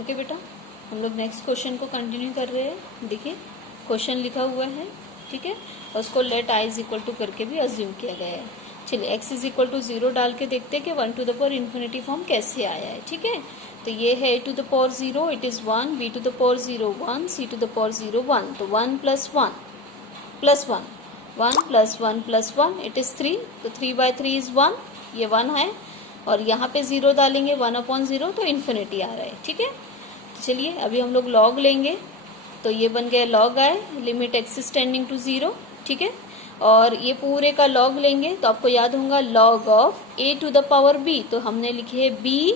Okay बेटा, हम लोग नेक्स्ट क्वेश्चन को कंटिन्यू कर रहे हैं। देखिए क्वेश्चन लिखा हुआ है, ठीक है, और उसको let I is equal to करके भी अज्यूम किया गया है। चलिए एक्स इज इक्वल टू 0 डाल के देखते हैं कि 1 to the power infinity form कैसे आया है। ठीक है, तो ये है a to the power 0 it is 1, b to the power 0 1, c to the power 0 1, तो 1 plus 1 plus 1 1 plus 1 plus 1 it is 3, तो 3/3 इज़ 1, ये 1 है, और यहाँ पे 0 डालेंगे 1/0 तो इन्फिनिटी आ रहा है। ठीक है, तो चलिए अभी हम लोग लॉग लेंगे, तो ये बन गया log I limit x tending to 0। ठीक है, और ये पूरे का लॉग लेंगे तो आपको याद होगा log of a to the power b, तो हमने लिखे है b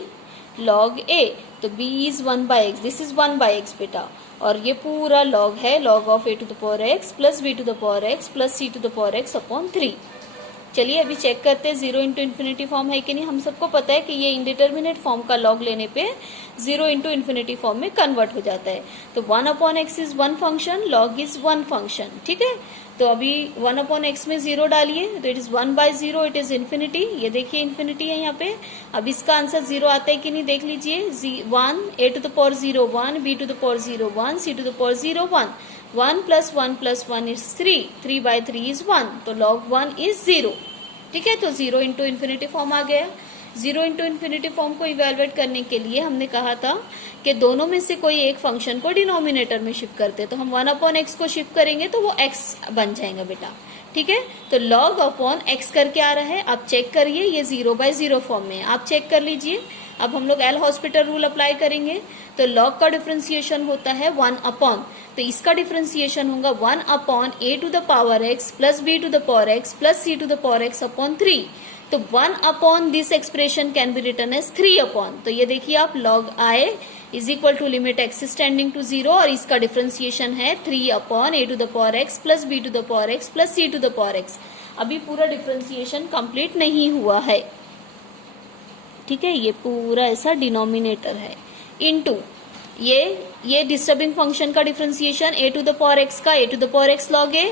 लॉग a, तो b is 1/x, this is 1/x बेटा, और ये पूरा लॉग है log of a to the power x plus b to the power x plus c to the power x upon 3। चलिए अभी चेक करते हैं 0 इंटू इन्फिनिटी फॉर्म है कि नहीं। हम सबको पता है कि ये इंडिटर्मिनेट फॉर्म का लॉग लेने पे 0 इंटू इन्फिनिटी फॉर्म में कन्वर्ट हो जाता है। तो 1/x is 1 function, log is 1 function. ठीक है, तो अभी 1/x में 0 डालिए तो it is 1/0, it is infinity, ये देखिए इन्फिनिटी है यहाँ पे। अब इसका आंसर 0 आता है कि नहीं देख लीजिए। 1 a to the power 0 1, b to the power 0 1, c to the power 0 1, 1 plus 1 plus 1 is 3, 3/3 is 1, तो लॉग 1 इज 0। ठीक है, तो 0 इंटू इन्फिनिटी फॉर्म आ गया। 0 इंटू इन्फिनिटी फॉर्म को इवेलुएट करने के लिए हमने कहा था कि दोनों में से कोई एक फंक्शन को डिनोमिनेटर में शिफ्ट करते, तो हम 1/x को शिफ्ट करेंगे तो वो x बन जाएगा बेटा। ठीक है, तो log अपॉन x करके आ रहा है, आप चेक करिए, ये 0/0 फॉर्म में है, आप चेक कर लीजिए। अब हम लोग एल हॉस्पिटल रूल अप्लाई करेंगे, तो log का डिफरेंशिएशन होता है 1 अपॉन, तो इसका डिफरेंशिएशन होगा 1 upon a to the power x plus b to the power x plus c to the power x upon 3। तो 1 upon this expression can be written as 3 upon, तो ये देखिए आप log i is equal to limit x tending to 0, और इसका differentiation है 3 upon a to the power x plus b to the power x plus c to the power x। अभी पूरा differentiation complete नहीं हुआ है। ठीक है, ये पूरा ऐसा डिनोमिनेटर है इनटू ये डिस्टर्बिंग फंक्शन का differentiation a to the power x का a to the power x log a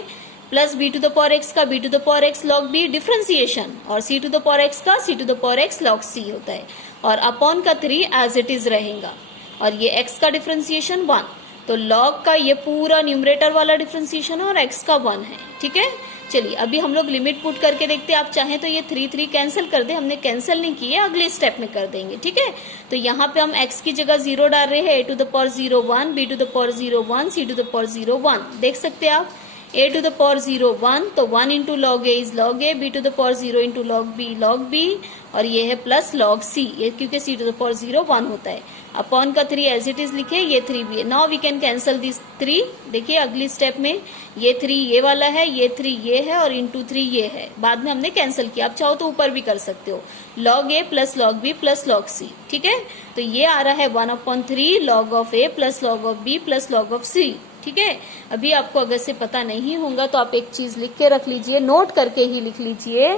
plus b to the power x का b to the power x log b differentiation, और c to the power x का c to the power x log c होता है, और upon का 3 as it is रहेगा, और ये x का डिफरेंशिएशन 1, तो log का ये पूरा न्यूमरेटर वाला डिफरेंशिएशन है और x का 1 है। ठीक है, चलिए अभी हम लोग लिमिट पुट करके देखते हैं। आप चाहें तो ये 3 कैंसिल कर दे, हमने कैंसिल नहीं किए, अगले स्टेप में कर देंगे। ठीक है, तो यहाँ पे हम x की जगह 0 डाल रहे हैं, a to the power 0 1, b to the power 0 1, c to the power 0 1, देख सकते हैं आप a टू द पावर 0 1, तो 1 into log a is log a, b to the power 0 into log b, और ये है प्लस लॉग c, ये क्योंकि c टू द पावर 0 1 होता है, अपॉन का 3 एज इट इज लिखे, ये 3 भी है। Now we can cancel this 3, देखिए अगली स्टेप में ये 3 ये वाला है, ये 3 ये है, और इंटू 3 ये है, बाद में हमने कैंसिल किया। आप चाहो तो ऊपर भी कर सकते हो, log a plus log b plus log c। ठीक है, तो ये आ रहा है 1/3 log of a plus log of b plus log of c। ठीक है, अभी आपको अगर से पता नहीं होगा तो आप एक चीज लिख के रख लीजिए, नोट करके ही लिख लीजिए,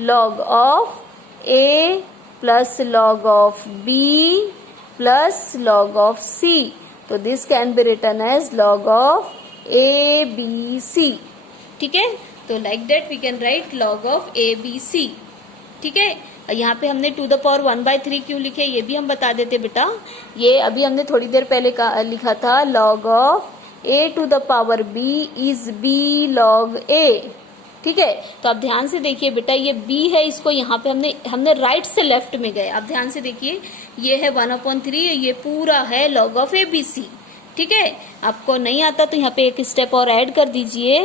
log of a plus log of b plus log of c, तो this can be written as log of a b c। ठीक है, तो like that we can write log of a b c। ठीक है, यहाँ पे हमने to the power 1/3 क्यों लिखे ये भी हम बता देते बेटा। ये अभी हमने थोड़ी देर पहले लिखा था log of a to the power b is b log a। ठीक है, तो आप ध्यान से देखिए बेटा, ये b है, इसको यहाँ पे हमने राइट से लेफ्ट में गए, आप ध्यान से देखिए, ये है 1/3, ये पूरा है log of a b c। ठीक है, आपको नहीं आता तो यहाँ पे एक स्टेप और ऐड कर दीजिए,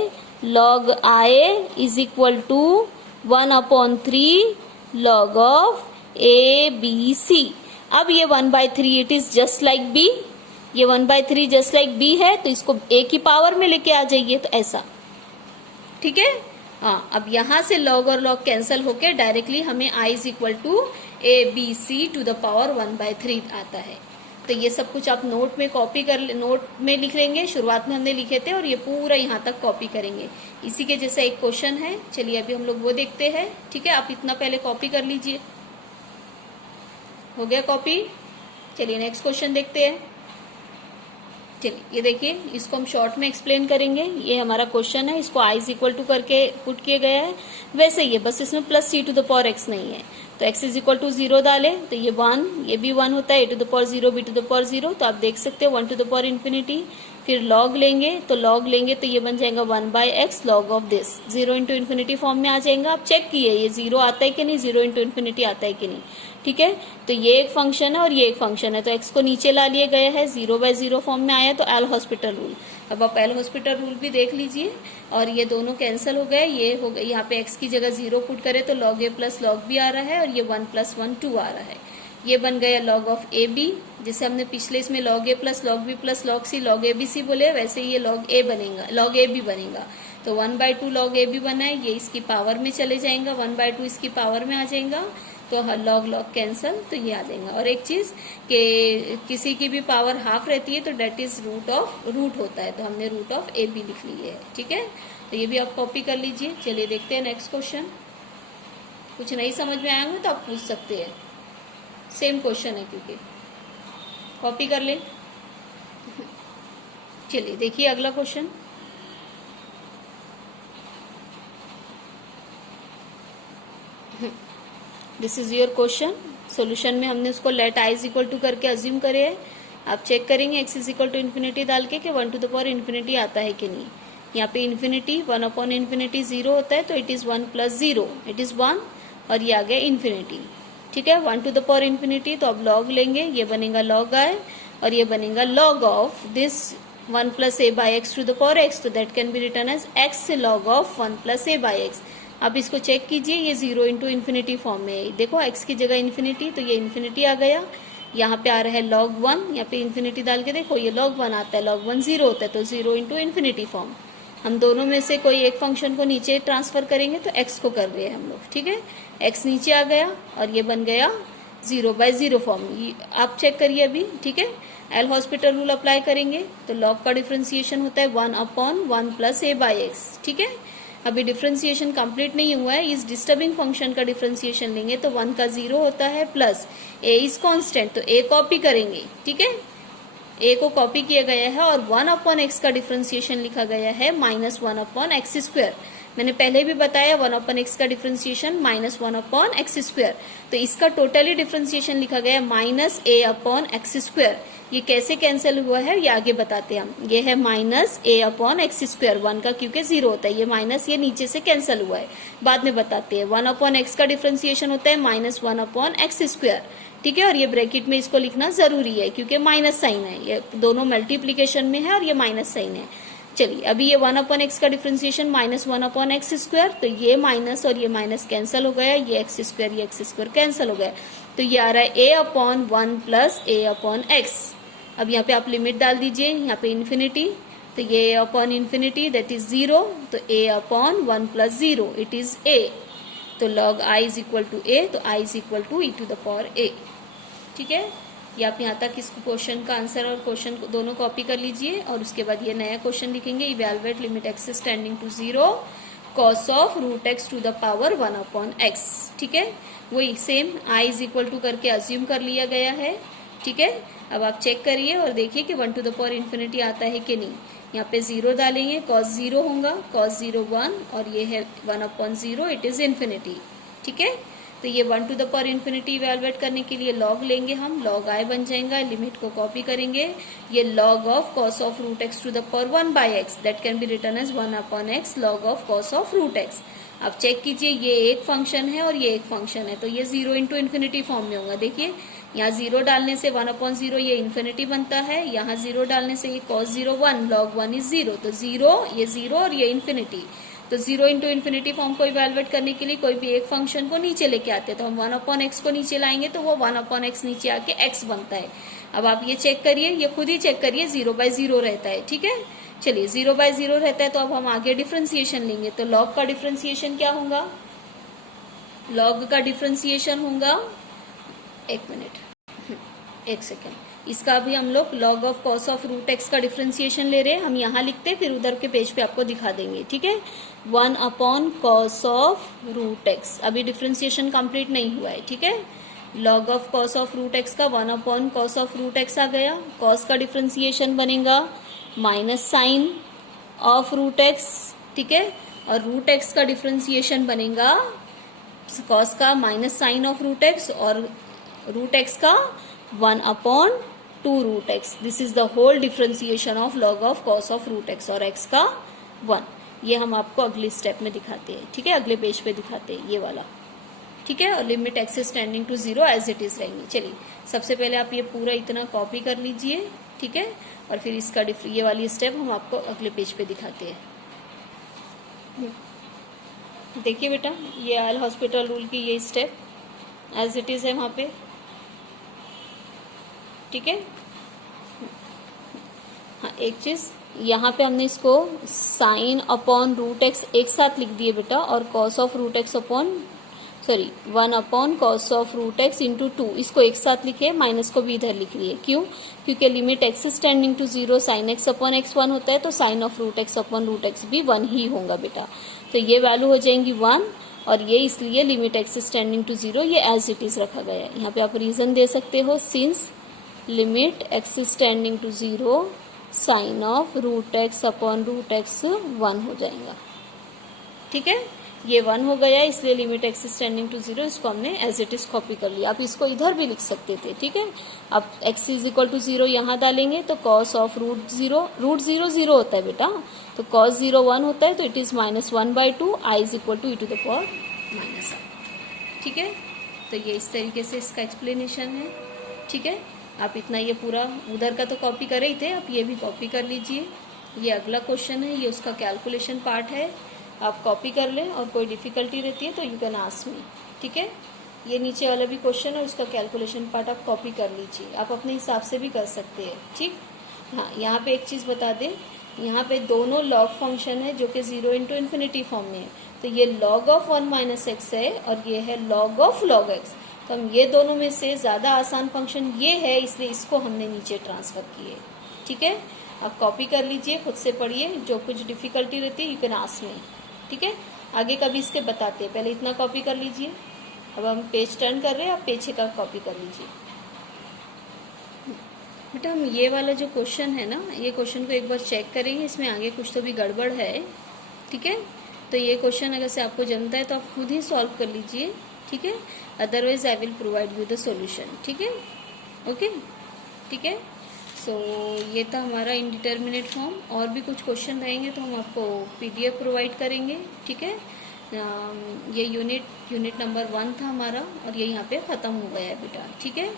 log i is equal to 1/3 log of a b c। अब ये 1/3 it is just like b, ये 1/3 जस्ट लाइक b है, तो इसको a की पावर में लेके आ जाइए, तो ऐसा। ठीक है, हाँ, अब यहां से log और log कैंसिल होके डायरेक्टली हमें i is equal to a b c to the power 1/3 आता है। तो ये सब कुछ आप नोट में कॉपी नोट में लिख लेंगे, शुरुआत में हमने लिखे थे, और ये पूरा यहाँ तक कॉपी करेंगे। इसी के जैसा एक क्वेश्चन है, चलिए अभी हम लोग वो देखते हैं। ठीक है, आप इतना पहले कॉपी कर लीजिए, हो गया कॉपी। चलिए नेक्स्ट क्वेश्चन देखते हैं। चलिए ये देखिए, इसको हम शॉर्ट में एक्सप्लेन करेंगे। ये हमारा क्वेश्चन है, इसको i इज इक्वल टू करके पुट किया गया है, वैसे ही है, बस इसमें plus c to the power x नहीं है। तो x इज इक्वल टू 0 डाले तो ये 1, ये भी 1 होता है, a to the power 0 b to the power 0। तो आप देख सकते हो 1 टू द पावर इन्फिनिटी, फिर लॉग लेंगे तो लॉग लेंगे तो ये बन जाएगा 1/x log of this, 0 into infinity form में आ जाएगा। आप चेक किए ये 0 आता है कि नहीं, 0 इंटू इन्फिनिटी आता है कि नहीं, ठीक है। तो ये एक फंक्शन है और ये एक फंक्शन है, तो x को नीचे ला लिया गया है, 0/0 फॉर्म में आया तो एल हॉस्पिटल रूल। अब आप एल हॉस्पिटल रूल भी देख लीजिए और ये दोनों कैंसिल हो गए, ये हो गए, यहाँ पे x की जगह 0 पुट करें तो log a plus log b आ रहा है और ये 1 + 1 2 आ रहा है। ये बन गया log ऑफ ए बी, जिसे हमने पिछले इसमें log a plus log b plus log c log abc बोले, वैसे ये log a बनेगा, log a b बनेगा। तो 1/2 log a b बना है, ये इसकी पावर में चले जाएगा, 1/2 इसकी पावर में आ जाएगा, तो लॉग लॉग कैंसल, तो ये आ जाएगा। और एक चीज कि किसी की भी पावर हाफ रहती है तो डेट इज रूट होता है, तो हमने रूट ऑफ ए बी लिख ली है, ठीक है। तो ये भी आप कॉपी कर लीजिए। चलिए देखते हैं नेक्स्ट क्वेश्चन। कुछ नहीं समझ में आया हो तो आप पूछ सकते हैं, सेम क्वेश्चन है क्योंकि कॉपी कर ले। चलिए देखिए अगला question. This is your question. Solution में हमने उसको let I is equal to करके अज्यूम करे है। आप चेक करेंगे x is equal to infinity डाल के कि 1 टू द पावर इन्फिनिटी आता है कि नहीं। यहाँ पे इन्फिनिटी 1/इन्फिनिटी 0 होता है, तो इट इज 1 + 0, इट इज 1, और ये आ गया इन्फिनिटी, ठीक है। 1 टू द पावर इन्फिनिटी, तो अब लॉग लेंगे, ये बनेगा log i और ये बनेगा log of this 1 + a/x to the power x, तो that can be written as x log of 1 + a/x। आप इसको चेक कीजिए, ये 0 इंटू इन्फिनिटी फॉर्म में है। देखो x की जगह इन्फिनिटी, तो ये इन्फिनिटी आ गया, यहाँ पे आ रहा है log 1, यहाँ पे इन्फिनिटी डाल के देखो ये log 1 आता है, log 1 0 होता है, तो 0 इंटू इन्फिनिटी फॉर्म। हम दोनों में से कोई एक फंक्शन को नीचे ट्रांसफर करेंगे तो x को कर रहे हैं हम लोग, ठीक है। x नीचे आ गया और ये बन गया 0/0 फॉर्म। आप चेक करिए अभी, ठीक है। एल हॉस्पिटल रूल अप्लाई करेंगे तो log का डिफ्रेंसिएशन होता है 1/1 + a/x, ठीक है। अभी डिफ्रेंसिएशन कंप्लीट नहीं हुआ है, इस डिस्टर्बिंग फंक्शन का डिफ्रेंसिएशन लेंगे तो 1 का 0 होता है प्लस a इज कांस्टेंट, तो a कॉपी करेंगे, ठीक है। a को कॉपी किया गया है और 1/x का डिफ्रेंसिएशन लिखा गया है -1/x²। मैंने पहले भी बताया 1/x का डिफ्रेंसिएशन -1/x², तो इसका टोटली डिफ्रेंसिएशन लिखा गया -a/x²। ये कैसे कैंसिल हुआ है ये आगे बताते हैं हम। ये है -a/x², 1 का क्योंकि 0 होता है, ये माइनस ये नीचे से कैंसिल हुआ है, बाद में बताते हैं। 1/x का डिफ्रेंसिएशन होता है -1/x², ठीक है। और ये ब्रैकेट में इसको लिखना जरूरी है क्योंकि माइनस साइन है, ये दोनों मल्टीप्लीकेशन में है और ये माइनस साइन है। चलिए अभी ये 1/x का डिफ्रेंसिएशन -1/x², तो ये माइनस और ये माइनस कैंसिल हो गया, ये x² कैंसिल हो गया, तो ये आ रहा है a/1 + a/x। अब यहाँ पे आप लिमिट डाल दीजिए, यहाँ पे इन्फिनिटी, तो ये a/∞ दैट इज 0, तो a/1 + 0 इट इज a, तो log i is equal to a, तो i is equal to e⁴a, ठीक है। ये आप यहाँ तक इस क्वेश्चन का आंसर और क्वेश्चन दोनों कॉपी कर लीजिए और उसके बाद ये नया क्वेश्चन लिखेंगे, evaluate limit x tending to 0 cos of √x to the power 1/x, ठीक है। वही same i is equal to करके अज्यूम कर लिया गया है, ठीक है। अब आप चेक करिए और देखिए कि 1 टू द पावर इन्फिनिटी आता है कि नहीं। यहाँ पे 0 डालेंगे, cos 0 होगा, cos 0 1 और ये है 1/0, इट इज इन्फिनिटी, ठीक है। तो ये 1 to the power infinity evaluate करने के लिए log लेंगे हम, log i बन जाएगा, लिमिट को कॉपी करेंगे, ये log of cos of √x to the power 1/x that can be written as 1/x log of cos of √x। अब चेक कीजिए, ये एक फंक्शन है और ये एक फंक्शन है, तो ये 0 इंटू इन्फिनिटी फॉर्म में होगा। देखिए यहाँ 0 डालने से 1/0 ये इन्फिनिटी बनता है, यहाँ 0 डालने से ये cos 0 1 log 1 इज 0, तो 0 ये 0 और ये इन्फिनिटी, तो 0 इंटू इन्फिनिटी फॉर्म को इवैल्यूएट करने के लिए कोई भी एक फंक्शन को नीचे लेके आते हैं, तो हम 1/x को नीचे लाएंगे तो वो 1/x नीचे आके x बनता है। अब आप ये चेक करिए, ये खुद ही चेक करिए, 0/0 रहता है, ठीक है। चलिए 0/0 रहता है तो अब हम आगे डिफ्रेंसिएशन लेंगे, तो log का डिफ्रेंसिएशन क्या होगा, log का डिफ्रेंसिएशन होगा, एक मिनट, एक सेकेंड, इसका भी हम लोग log of cos of √x का डिफ्रेंसिएशन ले रहे हैं, हम यहाँ लिखते हैं फिर उधर के पेज पे आपको दिखा देंगे, ठीक है। 1/cos ऑफ √x, अभी डिफ्रेंसिएशन कंप्लीट नहीं हुआ है, ठीक है। log of cos of √x का 1/cos ऑफ √x आ गया, cos का डिफ्रेंसिएशन बनेगा -sin ऑफ √x, ठीक है, और √x का डिफ्रेंसिएशन बनेगा कॉस का minus sine of root x और रूट एक्स का 1/2 root x. This is the whole differentiation of log of cos of root x और एक्स का 1। ये हम आपको अगले स्टेप में दिखाते हैं, ठीक है, अगले पेज पे दिखाते हैं ये वाला, ठीक है। और limit x is tending to 0 as it is रहेंगी। चलिए सबसे पहले आप ये पूरा इतना कॉपी कर लीजिए, ठीक है, और फिर इसका ये वाली स्टेप हम आपको अगले पेज पे दिखाते हैं। देखिए बेटा, ये एल हॉस्पिटल रूल की ये स्टेप एज इट इज है वहां पे, ठीक है। हाँ, एक चीज यहाँ पे हमने इसको साइन अपॉन रूट एक्स एक साथ लिख दिए बेटा, और cos of root x upon 1 cos of root x into 2 इसको एक साथ लिखे, माइनस को भी इधर लिख लिए। क्यों? क्योंकि limit x is tending to 0 sine x upon x 1 होता है, तो sine of root x upon root x भी 1 ही होगा बेटा। तो ये वैल्यू हो जाएंगी 1, और ये इसलिए limit x is tending to 0 ये एज इट इज रखा गया है। यहाँ पे आप रीजन दे सकते हो, since limit x is tending to 0 sine of root x upon root x 1 हो जाएगा, ठीक है। ये 1 हो गया, इसलिए limit x is tending to 0 इसको हमने एज इट इज कॉपी कर लिया। आप इसको इधर भी लिख सकते थे, ठीक है। अब एक्स इज इक्वल टू 0 यहाँ डालेंगे तो कॉस ऑफ रूट 0 0 होता है बेटा, तो कॉस 0 1 होता है, तो it is -1/2 I is equal to e⁻⁻, ठीक है। तो ये इस तरीके से इसका एक्सप्लेनेशन है, ठीक है। आप इतना ये पूरा उधर का तो कॉपी कर ही थे, आप ये भी कॉपी कर लीजिए। ये अगला क्वेश्चन है, ये उसका कैलकुलेशन पार्ट है, आप कॉपी कर लें, और कोई डिफिकल्टी रहती है तो यू कैन आस्क मी, ठीक है। ये नीचे वाला भी क्वेश्चन है, उसका कैलकुलेशन पार्ट आप कॉपी कर लीजिए, आप अपने हिसाब से भी कर सकते हैं, ठीक। हाँ, यहाँ पे एक चीज़ बता दें, यहाँ पे दोनों लॉग फंक्शन है जो कि 0 इंटू इन्फिनिटी फॉर्म में है, तो ये लॉग ऑफ 1 - x है और ये है लॉग ऑफ log x। तो हम ये दोनों में से ज़्यादा आसान फंक्शन ये है, इसलिए इसको हमने नीचे ट्रांसफ़र किए, ठीक है। आप कॉपी कर लीजिए, खुद से पढ़िए, जो कुछ डिफिकल्टी रहती है यू कैन आस्क मी, ठीक है। आगे का भी इसके बताते हैं, पहले इतना कॉपी कर लीजिए। अब हम पेज टर्न कर रहे हैं, आप पेज का कॉपी कर लीजिए बेटा। हम ये वाला जो क्वेश्चन है ना, ये क्वेश्चन को एक बार चेक करेंगे, इसमें आगे कुछ तो भी गड़बड़ है, ठीक है। तो ये क्वेश्चन अगर से आपको जमता है तो आप खुद ही सॉल्व कर लीजिए, ठीक है, otherwise I will provide you the solution, ठीक है, ओके, ठीक है। सो ये था हमारा इनडिटर्मिनेट फॉर्म। और भी कुछ क्वेश्चन रहेंगे तो हम आपको PDF प्रोवाइड करेंगे, ठीक है। ये यूनिट नंबर 1 था हमारा, और ये यहाँ पे ख़त्म हो गया है बेटा, ठीक है।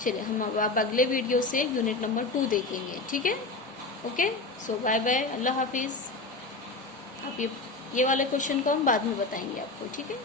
चलिए हम अब अगले वीडियो से यूनिट नंबर 2 देखेंगे, ठीक है, ओके। सो बाय बाय, अल्लाह हाफिज़। आप ये वाले क्वेश्चन को हम बाद में बताएंगे आपको, ठीक है।